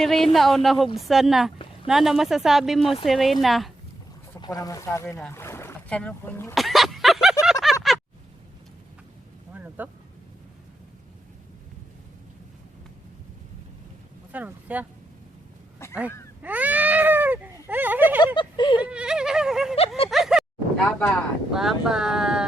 si Rina o nahubsan na. Ano masasabi mo si Rina? Gusto ko naman sabi na, aksan ko niyo. Ano to? Saan mo siya? Ay! Dapat! Bye-bye!